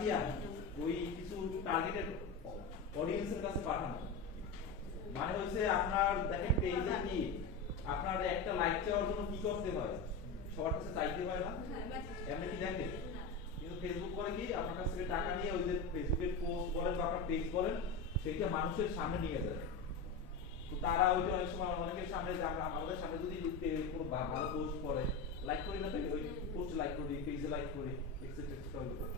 দিয়া ওই কিছু টার্গেটেড অডিয়েন্সের কাছে পাঠানো। মানে হচ্ছে আপনার দেখেন পেজে কি আপনার একটা লাইক চাওয়ার জন্য কি করতে হয়, সবার কাছে চাইতে হয় না, এমনি কি দেখেন। কিন্তু ফেসবুক করে কি আপনার কাছ থেকে টাকা নিয়ে ওই যে ফেসবুকের পোস্ট বলেন বা আপনার পেজ বলেন সেইটা মানুষের সামনে নিয়ে যায়। তো তারা ওইটা অনেক সময় অনেকের সামনে যে আমরা আমাদের সামনে যদি কোনো ভালো পোস্ট করে লাইক করি না, ওই পোস্ট লাইক করি, পেজে লাইক করি, এক্সেট্রা এক্সেট্রা।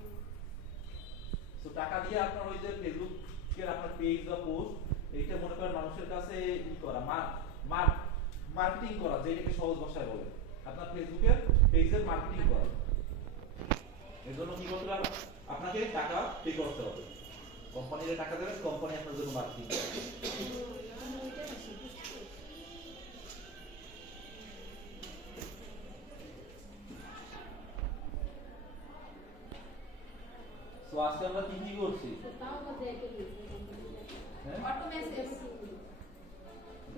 তো টাকা দিয়ে আপনার ওই যে ফেসবুকের আপনার পেজ বা পোস্ট এইটা মনে করেন মানুষের কাছে ই করা মার্কেটিং করা, যেটাকে সহজ ভাষায় বলে আপনার ফেসবুকের পেজের মার্কেটিং করা। এর জন্য কি করতে হবে, আপনাকে টাকা পে করতে হবে, কোম্পানিকে টাকা দেবেন, কোম্পানি আপনার জন্য মার্কেটিং করবে। তো আজকে আমরা কি কি করছি, অটো মেসেজ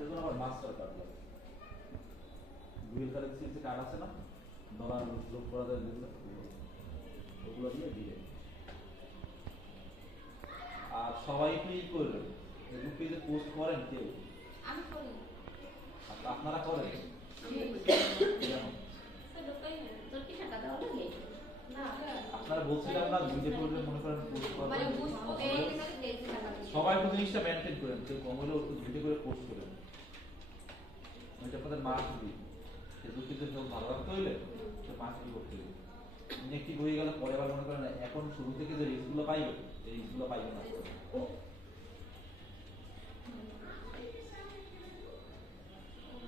এর জন্য আবার মাস্টার কার্ড লাগে, ডুয়েল কারেন্সি যে কার্ড আছে না, ডলার যোগ করা যায় যেগুলো, ওগুলো দিয়ে দিলে। আর সবাই কি করবেন, ফেসবুক পেজে পোস্ট করেন কেউ? আমি করি। আপনারা করেন? তোর কি টাকা দেওয়া লাগে না? আপনারা বলছিলাম না দুইটা করলে মনে করেন পোস্ট করবেন, মানে বুঝবো এই টাকা দিতে। সবাই তো জিনিসটা মেইনটেইন করেন, কেউ কম হলেও দুইটা করে পোস্ট করেন, এটা আপনাদের মার্কেটিং। ফেসবুক পেজে কেউ ভালো রাখতে হইলে তো মার্কেটিং করতে হবে। ইনঅ্যাক্টিভ হয়ে গেলে পরে আবার মনে করেন এখন শুরু থেকে যে রিস্কগুলো পাইবে এই রিস্কগুলো পাইবে না।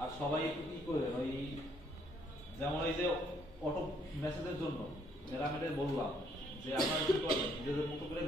আর সবাই একটু কি করে ওই যেমন এই যে অটো মেসেজের জন্য মেরামেটে বললাম যে আপনারা কি করবেন নিজেদের মতো করে